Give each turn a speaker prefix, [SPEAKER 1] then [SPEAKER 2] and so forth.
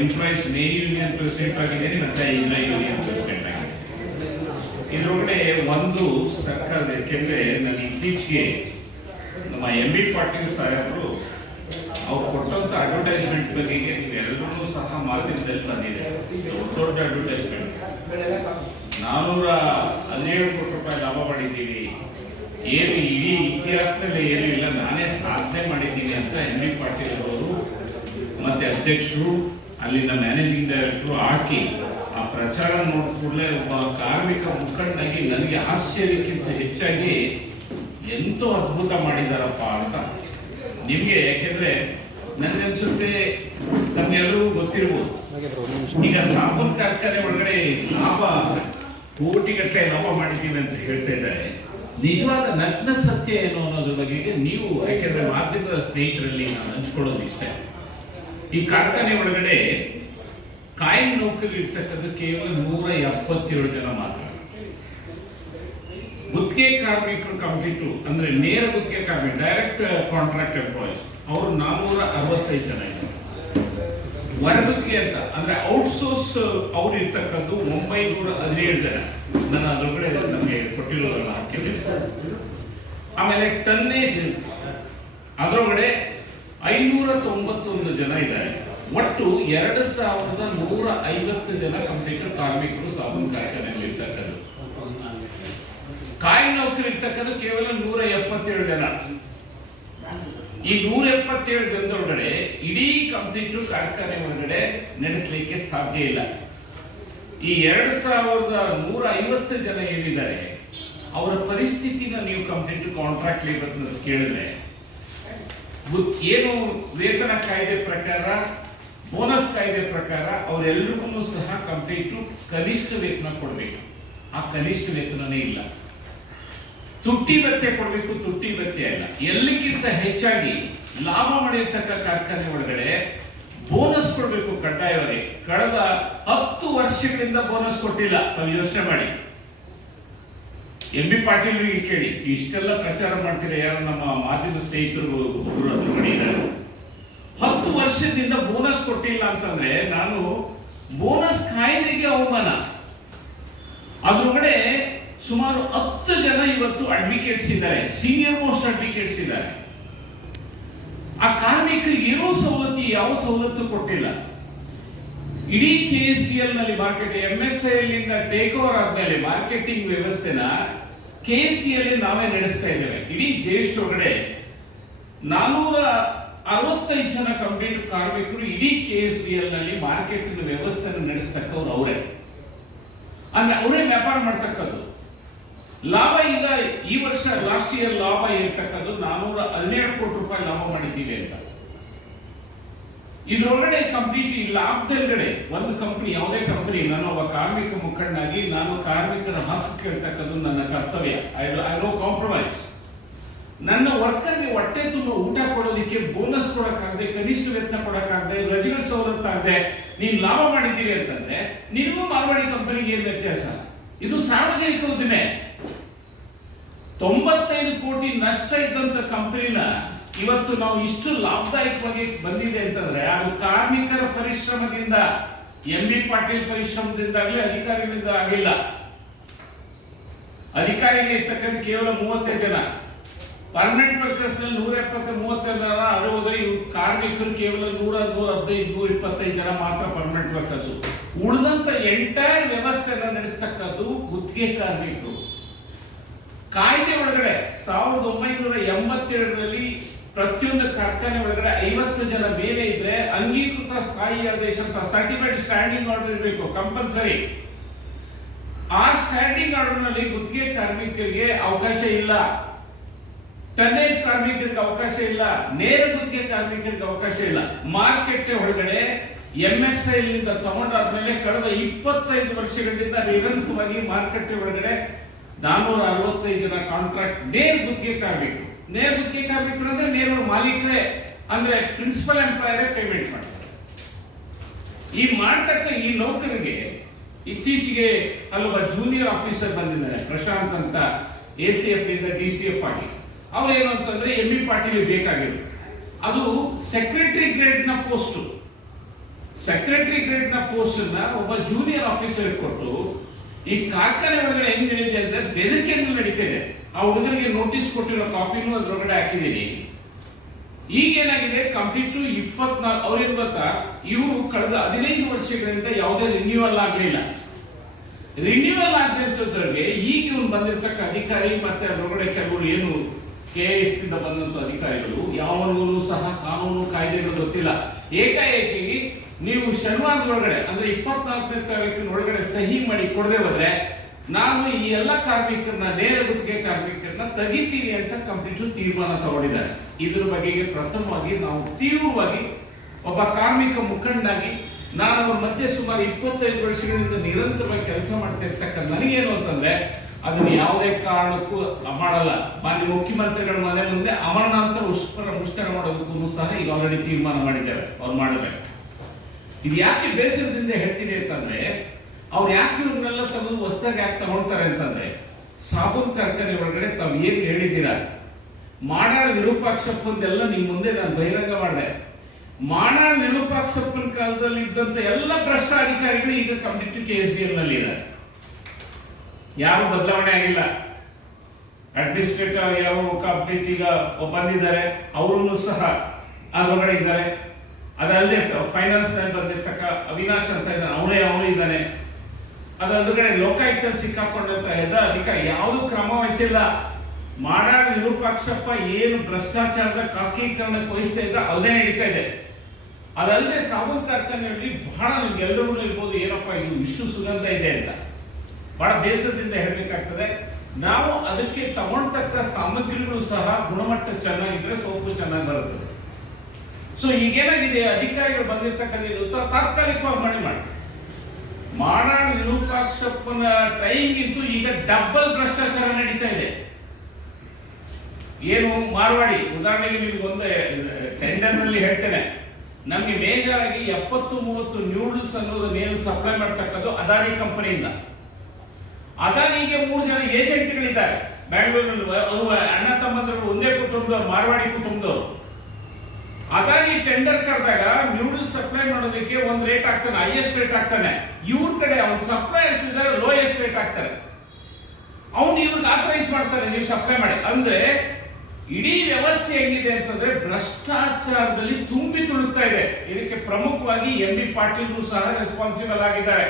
[SPEAKER 1] Employees main union president ಆಗಿದ್ದೀನಿ, ಮತ್ತೆ India union president ಆಗಿದ್ದೇನೆ. ಇದರೊಳಗಡೆ ಒಂದು ಸರ್ಕಾರ, ಯಾಕೆಂದ್ರೆ ನಾನು ಇತ್ತೀಚೆಗೆ ನಮ್ಮ ಎಂ ಬಿ ಪಾಟೀಲ್ ಸಾಹೇಬರು ಅವ್ರು ಕೊಟ್ಟಂತ ಅಡ್ವರ್ಟೈಸ್ಮೆಂಟ್ ಬಗೆಗೆ ನೀವೆಲ್ಲರೂ ಸಹ ಮಾಧ್ಯಮದಲ್ಲಿ ಬಂದಿದೆ ದೊಡ್ಡ ದೊಡ್ಡ ಅಡ್ವರ್ಟೈಸ್ಮೆಂಟ್ ನಾನೂರ ಹದಿನೇಳು ಕೋಟಿ ರೂಪಾಯಿ ಲಾಭ ಮಾಡಿದ್ದೀವಿ ಏನು ಇಡೀ ಇತಿಹಾಸದಲ್ಲಿ ಏನು ಇಲ್ಲ, ನಾನೇ ಸಾಧನೆ ಮಾಡಿದ್ದೀನಿ ಅಂತ ಎಂ ಬಿ ಪಾಟೀಲ್ ಅವರು, ಮತ್ತೆ ಅಧ್ಯಕ್ಷರು ಅಲ್ಲಿನ ಮ್ಯಾನೇಜಿಂಗ್ ಡೈರೆಕ್ಟರ್ ಹಾಕಿ ಆ ಪ್ರಚಾರ ನೋಡಿದ ಕೂಡಲೇ ಒಬ್ಬ ಕಾರ್ಮಿಕ ಮುಖಂಡನಾಗಿ ನನಗೆ ಆಶ್ಚರ್ಯಕ್ಕಿಂತ ಹೆಚ್ಚಾಗಿ ಎಂತೋ ಅದ್ಭುತ ಮಾಡಿದಾರಪ್ಪ ಅಂತ. ನಿಮಗೆ ಯಾಕೆಂದ್ರೆ ನನಗನ್ಸುತ್ತೆ ನಮ್ಗೆಲ್ಲರಿಗೂ ಗೊತ್ತಿರ್ಬೋದು. ಈಗ ಸಾಬೂನ್ ಕಾರ್ಖಾನೆ ಒಳಗಡೆ ಲಾಭ ಕೋಟಿಗಟ್ಟಲೆ ಲಾಭ ಮಾಡಿದ್ದೀವಿ ಅಂತ ಹೇಳ್ತಾ ಇದ್ದಾರೆ. ನಿಜವಾದ ನಗ್ನ ಸತ್ಯ ಏನು ಅನ್ನೋದ್ರ ಬಗ್ಗೆ ನೀವು ಯಾಕೆಂದ್ರೆ ಮಾಧ್ಯಮದ ಸ್ನೇಹಿತರಲ್ಲಿ ನಾನು ಹಂಚ್ಕೊಳ್ಳೋದು ಇಷ್ಟ. ಈ ಕಾರ್ಖಾನೆ ಒಳಗಡೆ ಕಾಯಂ ನೌಕರಿ ಇರ್ತಕ್ಕಂಥ ಕೇವಲ ನೂರ ಎಪ್ಪತ್ತೇಳು ಜನ ಮಾತ್ರ. ಗುತ್ತಿಗೆ ಕಾರ್ಮಿಕರು ಕಂಪ್ಲೀಟ್, ಅಂದ್ರೆ ನೇರ ಗುತ್ತಿಗೆ ಕಾರ್ಮಿಕ ಡೈರೆಕ್ಟ್ ಕಾಂಟ್ರಾಕ್ಟ್ ಎಂಪ್ಲಾಯೀಸ್ ಅವರು ನಾನ್ನೂರ ಅರವತ್ತೈದು ಜನ ಇದ್ದಾರೆ. ಹೊರಗುತ್ತಿಗೆ ಅಂತ, ಅಂದ್ರೆ ಔಟ್ಸೋರ್ಸ್ ಅವ್ರು ಇರ್ತಕ್ಕದ್ದು ಒಂಬೈನೂರ ಹದಿನೇಳು ಜನ. ನಾನು ಅದ್ರೊಳಗಡೆ ನಮಗೆ ಕೊಟ್ಟಿರೋದಲ್ಲ ಆಮೇಲೆ ಟನ್ನೇಜ್ ಅದರೊಳಗಡೆ ಐನೂರ ತೊಂಬತ್ತೊಂದು ಜನ ಇದ್ದಾರೆ. ಒಟ್ಟು ಎರಡು ಸಾವಿರದ ನೂರ ಐವತ್ತು ಜನ ಕಂಪ್ಯೂಟರ್ ಕಾರ್ಮಿಕರು ಸಾಬೂನ್ ಕಾರ್ಖಾನೆಯಲ್ಲಿ ಇರ್ತಕ್ಕದ್ದು ಕಾಯಿ ನೌಕರಿ ಇರ್ತಕ್ಕಂಥ ಕೇವಲ ನೂರ ಎಪ್ಪತ್ತೇಳು ಜನ. ಈ ನೂರ ಎಪ್ಪತ್ತೇಳು ಜನದೊಳಗಡೆ ಇಡೀ ಕಂಪ್ಲೀಟ್ ಕಾರ್ಖಾನೆ ಒಳಗಡೆ ನಡೆಸಲಿಕ್ಕೆ ಸಾಧ್ಯ ಇಲ್ಲ. ಈ ಎರಡು ಸಾವಿರದ ನೂರ ಐವತ್ತು ಜನ ಏನಿದ್ದಾರೆ, ಅವರ ಪರಿಸ್ಥಿತಿನ ನೀವು ಕಂಪ್ಲೀಟ್ ಕಾಂಟ್ರಾಕ್ಟ್ ಲೇಬರ್ ಕೇಳಿದ್ರೆ ಏನು ವೇತನ ಕಾಯ್ದೆ ಪ್ರಕಾರ, ಬೋನಸ್ ಕಾಯ್ದೆ ಪ್ರಕಾರ ಅವರೆಲ್ಲರಿಗೂ ಸಹ ಕಂಪ್ಲೀಟ್ ಕನಿಷ್ಠ ವೇತನ ಕೊಡಬೇಕು. ಆ ಕನಿಷ್ಠ ವೇತನನೇ ಇಲ್ಲ. ತುಟ್ಟಿ ಭತ್ಯೆ ಕೊಡಬೇಕು, ತುಟ್ಟಿ ಭತ್ಯೆ ಇಲ್ಲ ಎಲ್ಲಕ್ಕಿಂತ ಹೆಚ್ಚಾಗಿ ಲಾಭ ಮಾಡಿರ್ತಕ್ಕ ಕಾರ್ಖಾನೆ ಒಳಗಡೆ ಬೋನಸ್ ಕೊಡಬೇಕು ಕಡ್ಡಾಯವಾಗಿ ಕಳೆದ ಹತ್ತು ವರ್ಷಗಳಿಂದ ಬೋನಸ್ ಕೊಟ್ಟಿಲ್ಲ. ತಾವು ಯೋಚನೆ ಮಾಡಿ. ಎಂ ಬಿ ಪಾಟೀಲ್ರಿಗೆ ಕೇಳಿ, ಇಷ್ಟೆಲ್ಲ ಪ್ರಚಾರ ಮಾಡ್ತೀರಾ ಯಾರು ನಮ್ಮ ಮಾಧ್ಯಮ ಸ್ನೇಹಿತರು ಹತ್ತು ವರ್ಷದಿಂದ ಬೋನಸ್ ಕೊಟ್ಟಿಲ್ಲ ಅಂತಂದ್ರೆ ನಾನು ಬೋನಸ್ ಕಾಯ್ದೆಗೆ ಅವಮಾನ. ಅದ್ರೊಳಗಡೆ ಸುಮಾರು ಹತ್ತು ಜನ ಇವತ್ತು ಅಡ್ವಿಕೇಟ್ಸ್ ಇದ್ದಾರೆ ಸೀನಿಯರ್ ಮೋಸ್ಟ್ ಅಡ್ವಿಕೇಟ್ಸ್ ಇದ್ದಾರೆ. ಆ ಕಾರ್ಮಿಕರಿಗೆ ಏನೋ ಸವಲತ್ತು ಯಾವ ಸವಲತ್ತು ಕೊಟ್ಟಿಲ್ಲ. ಇಡೀ ಕೆ ಎಸ್ ಡಿ ಎಲ್ನಲ್ಲಿ ಮಾರ್ಕೆಟ್ ಎಂ ಎಸ್ ಎಲ್ಲಿಂದ ಟೇಕ್ ಓವರ್ ಆದ್ಮೇಲೆ ಮಾರ್ಕೆಟಿಂಗ್ ವ್ಯವಸ್ಥೆನ ಕೆ ಎಸ್ ಡಿ ಅಲ್ಲಿ ನಾವೇ ನಡೆಸ್ತಾ ಇದ್ದೇವೆ. ಇಡೀ ದೇಶದೊಳಗಡೆ ನಾನೂರ ಅರವತ್ತೈದು ಜನ ಕಂಪ್ಲೀಟ್ ಕಾರ್ಮಿಕರು ಇಡೀ ಕೆ ಎಸ್ ಡಿ ಎಲ್ನಲ್ಲಿ ಮಾರ್ಕೆಟಿಂಗ್ ವ್ಯವಸ್ಥೆನ ನಡೆಸ್ತಕ್ಕವ್ರು ಅವರೇ. ಅಂದ್ರೆ ಅವರೇ ವ್ಯಾಪಾರ ಮಾಡ್ತಕ್ಕದ್ದು. ಲಾಭ ಈಗ ಈ ವರ್ಷ ಲಾಸ್ಟ್ ಇಯರ್ ಲಾಭ ಇರ್ತಕ್ಕದ್ದು ನಾನೂರ ಹದಿನೇಳು ಕೋಟಿ ರೂಪಾಯಿ ಲಾಭ ಮಾಡಿದ್ದೀವಿ ಅಂತ. ಇದ್ರೊಳಗಡೆ ಕಂಪ್ಲೀಟ್ ಇಲ್ಲ. ಲಾಭದೊಳಗಡೆ ಒಂದು ಕಂಪ್ನಿ ಯಾವುದೇ ಕಂಪ್ನಿ ನಾನು ಒಬ್ಬ ಕಾರ್ಮಿಕ ಮುಖಂಡನಾಗಿ, ನಾನು ಕಾರ್ಮಿಕರ ಹಕ್ಕು ಕೇಳ್ತಕ್ಕದ್ದು ನನ್ನ ಕರ್ತವ್ಯ. ಐ ಐ ನೋ ಕಾಂಪ್ರಮೈಸ್ ನನ್ನ ವರ್ಕರ್ಗೆ ಹೊಟ್ಟೆ ತುಂಬ ಊಟ ಕೊಡೋದಕ್ಕೆ ಬೋನಸ್ ಕೊಡಕ್ಕಾಗದೆ, ಕನಿಷ್ಠ ವೇತನ ಕೊಡಕ್ಕಾಗದೆ, ರಜೆಗಳ ಸವಲತ್ತಾಗದೆ ನೀವು ಲಾಭ ಮಾಡಿದ್ದೀರಿ ಅಂತಂದ್ರೆ, ನಿನಗೂ ಮಾರ್ವಾಡಿ ಕಂಪನಿಗೆ ಏನು ವ್ಯತ್ಯಾಸ? ಇದು ಸಾರ್ವಜನಿಕ ಉದ್ದಿಮೆ. ತೊಂಬತ್ತೈದು ಕೋಟಿ ನಷ್ಟ ಇದ್ದಂತ ಕಂಪನಿನ ಇವತ್ತು ನಾವು ಇಷ್ಟು ಲಾಭದಾಯಕವಾಗಿ ಬಂದಿದೆ ಅಂತಂದ್ರೆ, ಅದು ಕಾರ್ಮಿಕರ ಪರಿಶ್ರಮದಿಂದ, ಎಂ ಬಿ ಪಾಟೀಲ್ ಪರಿಶ್ರಮದಿಂದ ಆಗಲಿ ಅಧಿಕಾರಿಗಳಿಂದ ಆಗಿಲ್ಲ. ಅಧಿಕಾರಿಗೆ ಇರ್ತಕ್ಕಂಥ ಕೇವಲ ಮೂವತ್ತೈದು ಜನ. ಪರ್ಮನೆಂಟ್ ವರ್ಕರ್ಸ್ನಲ್ಲಿ ನೂರ ಎಪ್ಪತ್ತು ಮೂವತ್ತೈದು ಜನ ಅದು ಹೋದ್ರೆ ಇವು ಕಾರ್ಮಿಕರು ಕೇವಲ ನೂರ ನೂರ ಹದಿನೈದು, ನೂರ ಇಪ್ಪತ್ತೈದು ಜನ ಮಾತ್ರ ಪರ್ಮನೆಂಟ್ ವರ್ಕರ್ಸ್ ಉಳಿದಂತ ಎಂಟೈರ್ ವ್ಯವಸ್ಥೆನ ನಡೆಸ್ತಕ್ಕದ್ದು ಗುತ್ತಿಗೆ ಕಾರ್ಮಿಕರು. ಕಾಯ್ದೆ ಒಳಗಡೆ ಸಾವಿರದ ಒಂಬೈನೂರ ಎಂಬತ್ತೇಳರಲ್ಲಿ ಪ್ರತಿಯೊಂದು ಕಾರ್ಖಾನೆ ಒಳಗಡೆ ಐವತ್ತು ಜನ ಮೇಲೆ ಇದ್ರೆ ಅಂಗೀಕೃತ ಸ್ಥಾಯಿ ಆದೇಶ ಅಂತ ಸರ್ಟಿಫೈಡ್ ಸ್ಟ್ಯಾಂಡಿಂಗ್ ಆರ್ಡರ್ ಇರಬೇಕು ಕಂಪಲ್ಸರಿ ಆ ಸ್ಟ್ಯಾಂಡಿಂಗ್ ಆರ್ಡರ್ನಲ್ಲಿ ಗುತ್ತಿಗೆ ಕಾರ್ಮಿಕರಿಗೆ ಅವಕಾಶ ಇಲ್ಲ. ಟನ್ನೇಜ್ ಕಾರ್ಮಿಕರಿಗೆ ಅವಕಾಶ ಇಲ್ಲ. ನೇರ ಗುತ್ತಿಗೆ ಕಾರ್ಮಿಕರಿಗೆ ಅವಕಾಶ ಇಲ್ಲ. ಮಾರ್ಕೆಟ್ ಒಳಗಡೆ ಎಂ ಎಸ್ ಐಲಿಂದ ತಗೊಂಡಾದ್ಮೇಲೆ ಕಳೆದ ಇಪ್ಪತ್ತೈದು ವರ್ಷಗಳಿಂದ ನಿರಂತರವಾಗಿ ಮಾರುಕಟ್ಟೆ ಒಳಗಡೆ ನಾನ್ನೂರ ಅರವತ್ತೈದು ಜನ ಕಾಂಟ್ರಾಕ್ಟ್ ನೇರ ಗುತ್ತಿಗೆ ಕಾರ್ಮಿಕರು. ನೇರ ಗುತ್ತಿಗೆ ಕಾರ್ಮಿಕರು ಅಂದ್ರೆ ನೇರ ಮಾಲೀಕರೇ ಅಂದ್ರೆ ಪ್ರಿನ್ಸಿಪಲ್ ಎಂಪ್ಲಾಯರ್ ಪೇಮೆಂಟ್ ಮಾಡ್ತಾರೆ. ಈ ಮಾಡ್ತಕ್ಕ ಈ ನೌಕರಿಗೆ ಇತ್ತೀಚೆಗೆ ಅಲ್ಲೊಬ್ಬ ಜೂನಿಯರ್ ಆಫೀಸರ್ ಬಂದಿದ್ದಾರೆ, ಪ್ರಶಾಂತ್ ಅಂತ ಎ ಸಿ ಎಫ್ ಇಂದ ಡಿ ಸಿ ಎಫ್ ಆಗಿ. ಅವ್ರೇನು ಅಂತಂದ್ರೆ ಎಂ ಬಿ ಪಾಟೀಲ್ ಬೇಕಾಗಿರೋದು. ಅದು ಸೆಕ್ರೆಟರಿ ಗ್ರೇಡ್ನ ಪೋಸ್ಟ್ ಸೆಕ್ರೆಟರಿ ಗ್ರೇಡ್ನ ಪೋಸ್ಟ್ನ ಒಬ್ಬ ಜೂನಿಯರ್ ಆಫೀಸರ್ ಕೊಟ್ಟು ಈ ಕಾರ್ಖಾನೆ ಒಳಗಡೆ ಹೆಂಗ್ ನಡೀತಿದೆ ಅಂದ್ರೆ ಬೆದರಿಕೆಯನ್ನು ನಡೀತಾ ಇದೆ ಆ ಹುಡುಗರಿಗೆ ನೋಟಿಸ್ ಕೊಟ್ಟಿರೋ ಕಾಪಿನೂ ಅದ್ರೊಳಗಡೆ ಹಾಕಿದ್ದೀನಿ. ಈಗ ಏನಾಗಿದೆ? ಕಂಪ್ಲೀಟ್ ಇಪ್ಪತ್ನಾಲ್ಕು ಅವ್ರೇನು ಗೊತ್ತಾ? ಇವರು ಕಳೆದ ಹದಿನೈದು ವರ್ಷಗಳಿಂದ ಯಾವುದೇ ರಿನ್ಯೂವಲ್ ಆಗಲಿಲ್ಲ. ರಿನ್ಯೂವಲ್ ಆಗದಂತದ್ರಿಗೆ ಈಗ ಇವ್ರು ಬಂದಿರತಕ್ಕ ಅಧಿಕಾರಿ ಮತ್ತೆ ಅದರೊಳಗಡೆ ಕೆಲವರು ಏನು ಕೆ ಎಸ್ ಇಂದ ಬಂದಂತ ಅಧಿಕಾರಿಗಳು ಯಾವನಿಗೂ ಸಹ ಕಾನೂನು ಕಾಯ್ದೆಗಳು ಗೊತ್ತಿಲ್ಲ. ಏಕಾಏಕಿ ನೀವು ಶನಿವಾರದೊಳಗಡೆ, ಅಂದ್ರೆ ಇಪ್ಪತ್ನಾಲ್ಕನೇ ತಾರೀಕಿನ ಒಳಗಡೆ ಸಹಿ ಮಾಡಿ ಕೊಡದೆ ಹೋದ್ರೆ ನಾನು ಈ ಎಲ್ಲ ಕಾರ್ಮಿಕರನ್ನ, ನೇರ ಗುತ್ತಿಗೆ ಕಾರ್ಮಿಕರನ್ನ ತೆಗಿತೀನಿ ಅಂತ ಕಂಪ್ಲೀಟ್ ತೀರ್ಮಾನ ತಗೊಂಡಿದ್ದಾರೆ. ಇದ್ರ ಬಗೆಗೆ ಪ್ರಥಮವಾಗಿ ನಾವು ತೀವ್ರವಾಗಿ ಒಬ್ಬ ಕಾರ್ಮಿಕ ಮುಖಂಡನಾಗಿ ನಾನು ಅವ್ರ ಮಧ್ಯೆ ಸುಮಾರು ಇಪ್ಪತ್ತೈದು ವರ್ಷಗಳಿಂದ ನಿರಂತರವಾಗಿ ಕೆಲಸ ಮಾಡ್ತಾ ಇರ್ತಕ್ಕ ನನಗೇನು ಅಂತಂದ್ರೆ, ಅದನ್ನ ಯಾವುದೇ ಕಾರಣಕ್ಕೂ ಮಾಡಲ್ಲ. ಮಾನ್ಯ ಮುಖ್ಯಮಂತ್ರಿಗಳ ಮನೆ ಮುಂದೆ ಅಮರಣಾಂತರ ಉಷ್ಕರ, ಮುಷ್ಕರ ಮಾಡೋದಕ್ಕೂ ಸಹ ಈಗ ಆಲ್ರೆಡಿ ತೀರ್ಮಾನ ಮಾಡಿದ್ದಾರೆ. ಅವ್ರು ಮಾಡಬೇಕು. ಇದು ಯಾಕೆ ಬೇಸರದಿಂದ ಹೇಳ್ತೀನಿ ಅಂತಂದ್ರೆ ಅವ್ರು ಯಾಕೆ ಇವ್ರನ್ನೆಲ್ಲ ತಗೊಂಡು ಹೊಸದಾಗಿ ಯಾಕೆ ತಗೊಳ್ತಾರೆ ಅಂತಂದ್ರೆ, ಸಾಬೂನ್ ಕಾರ್ಖಾನೆ ಒಳಗಡೆ ತಾವು ಏನ್ ಹೇಳಿದ್ದೀರಾ? ಮಾಡಾಳ್ ವಿರೂಪಾಕ್ಷಪ್ಪಂದೆಲ್ಲ ನಿಮ್ಮ ಮುಂದೆ ನಾನು ಬಹಿರಂಗ ಮಾಡಿದೆ. ಮಾಡಾಳ್ ವಿರೂಪಾಕ್ಷಪ್ಪನ ಕಾಲದಲ್ಲಿ ಇದ್ದಂತ ಎಲ್ಲ ಭ್ರಷ್ಟ ಅಧಿಕಾರಿಗಳು ಈಗ ಕಂಪ್ಲೀಟ್ ಕೆ ಎಸ್ ಡಿ ಎಲ್ನಲ್ಲಿ ಇದ್ದಾರೆ. ಯಾರು ಬದಲಾವಣೆ ಆಗಿಲ್ಲ. ಅಡ್ಮಿನಿಸ್ಟ್ರೇಟರ್ ಯಾವ ಕಂಪ್ಲೀಟ್ ಈಗ ಬಂದಿದ್ದಾರೆ, ಅವರನ್ನು ಸಹ ಅದರೊಳಗಡೆ ಇದ್ದಾರೆ. ಅದಲ್ಲದೆ ಫೈನಾನ್ಸ್ ಬಂದಿರ್ತಕ್ಕ ಅವಿನಾಶ್ ಅಂತ ಇದ್ದಾರೆ ಅವನೇ ಅವನು ಇದ್ದಾನೆ. ಅದರೊಳಗಡೆ ಲೋಕಾಯುಕ್ತಲ್ಲಿ ಸಿಕ್ಕಾಕೊಂಡಂತ ಹೆದ ಅಧಿಕಾರಿ ಯಾವುದು ಕ್ರಮ ವಹಿಸಿಲ್ಲ ಮಾಡಾಳ ವಿರೂಪಾಕ್ಷಪ್ಪ ಏನು ಭ್ರಷ್ಟಾಚಾರದ ಖಾಸಗೀಕರಣಕ್ಕೆ ವಹಿಸ್ತಾ ಇದ್ದ ಅದೇ ನಡೀತಾ ಇದೆ. ಅದಲ್ಲದೆ ಸಾಬೂನ್ ಕಾರ್ಖಾನೆಯಲ್ಲಿ ಬಹಳ ನಿಮ್ಗೆ ಎಲ್ಲರಿಗೂ ಇರ್ಬೋದು, ಏನಪ್ಪ ಇದು ಇಷ್ಟು ಸುಗಂಧ ಇದೆ ಅಂತ. ಬಹಳ ಬೇಸರದಿಂದ ಹೇಳಬೇಕಾಗ್ತದೆ. ನಾವು ಅದಕ್ಕೆ ತಗೊಂಡ್ತಕ್ಕ ಸಾಮಗ್ರಿಗಳು ಸಹ ಗುಣಮಟ್ಟ ಚೆನ್ನಾಗಿದ್ರೆ ಸೋಪು ಚೆನ್ನಾಗಿ ಬರುತ್ತದೆ ಸೊ ಈಗೇನಾಗಿದೆ? ಅಧಿಕಾರಿಗಳು ಬಂದಿರ್ತಕ್ಕಂಥ ತಾತ್ಕಾಲಿಕವಾಗಿ ಮಳೆ ಮಾಡಿ. ಮಾಡಾಳ ವಿರೂಪಾಕ್ಷಪ್ಪನ ಟೈಮ್ಗಿಂತೂ ಈಗ ಡಬಲ್ ಭ್ರಷ್ಟಾಚಾರ ನಡೀತಾ ಇದೆ. ಏನು ಮಾರ್ವಾಡಿ, ಉದಾಹರಣೆಗೆ ನಿಮ್ಗೆ ಒಂದೇ ಟೆಂಡರ್ನಲ್ಲಿ ಹೇಳ್ತೇನೆ. ನಮ್ಗೆ ಮೇಜರ್ ಆಗಿ ಎಪ್ಪತ್ತು ಮೂವತ್ತು ನ್ಯೂಡಲ್ಸ್ ಅನ್ನೋದು ಮೇಲೆ ಸಪ್ಲೈ ಮಾಡ್ತಕ್ಕದ್ದು ಅದಾನಿ ಕಂಪನಿಯಿಂದ ಅದಾನಿಗೆ ಮೂರು ಜನ ಏಜೆಂಟ್ಗಳಿದ್ದಾರೆ ಬ್ಯಾಂಗ್ಳೂರಿನಲ್ಲಿ ಅವರು ಅಣ್ಣ ತಮ್ಮಂದ್ರು ಒಂದೇ ಕುಟುಂಬದವ್ರು, ಮಾರ್ವಾಡಿ ಕುಟುಂಬದವರು. ಅದಾನಿ ಟೆಂಡರ್ ಕರೆದಾಗ ನ್ಯೂಡಲ್ಸ್ ಸಪ್ಲೈ ಮಾಡೋದಕ್ಕೆ ಒಂದು ರೇಟ್ ಆಗ್ತಾನೆ ಹೈಯೆಸ್ಟ್ ರೇಟ್ ಆಗ್ತಾನೆ. ಇವ್ರ ಕಡೆ ಅವ್ನು ಸಪ್ಲೈಯರ್ಸ್ ಇದ್ದಾರೆ ಲೋಯೆಸ್ಟ್ ರೇಟ್ ಆಗ್ತಾರೆ. ಅವ್ನು ಇವ್ರಿಗೆ ಆಥರೈಸ್ ಮಾಡ್ತಾರೆ ನೀವು ಸಪ್ಲೈ ಮಾಡಿ. ಅಂದ್ರೆ ಇಡೀ ವ್ಯವಸ್ಥೆ ಹೆಂಗಿದೆ ಅಂತಂದ್ರೆ ಭ್ರಷ್ಟಾಚಾರದಲ್ಲಿ ತುಂಬಿ ತುಳುಕ್ತಾ ಇದೆ. ಇದಕ್ಕೆ ಪ್ರಮುಖವಾಗಿ ಎಂ ಬಿ ಪಾಟೀಲ್ ಸಹ ರೆಸ್ಪಾನ್ಸಿಬಲ್ ಆಗಿದ್ದಾರೆ.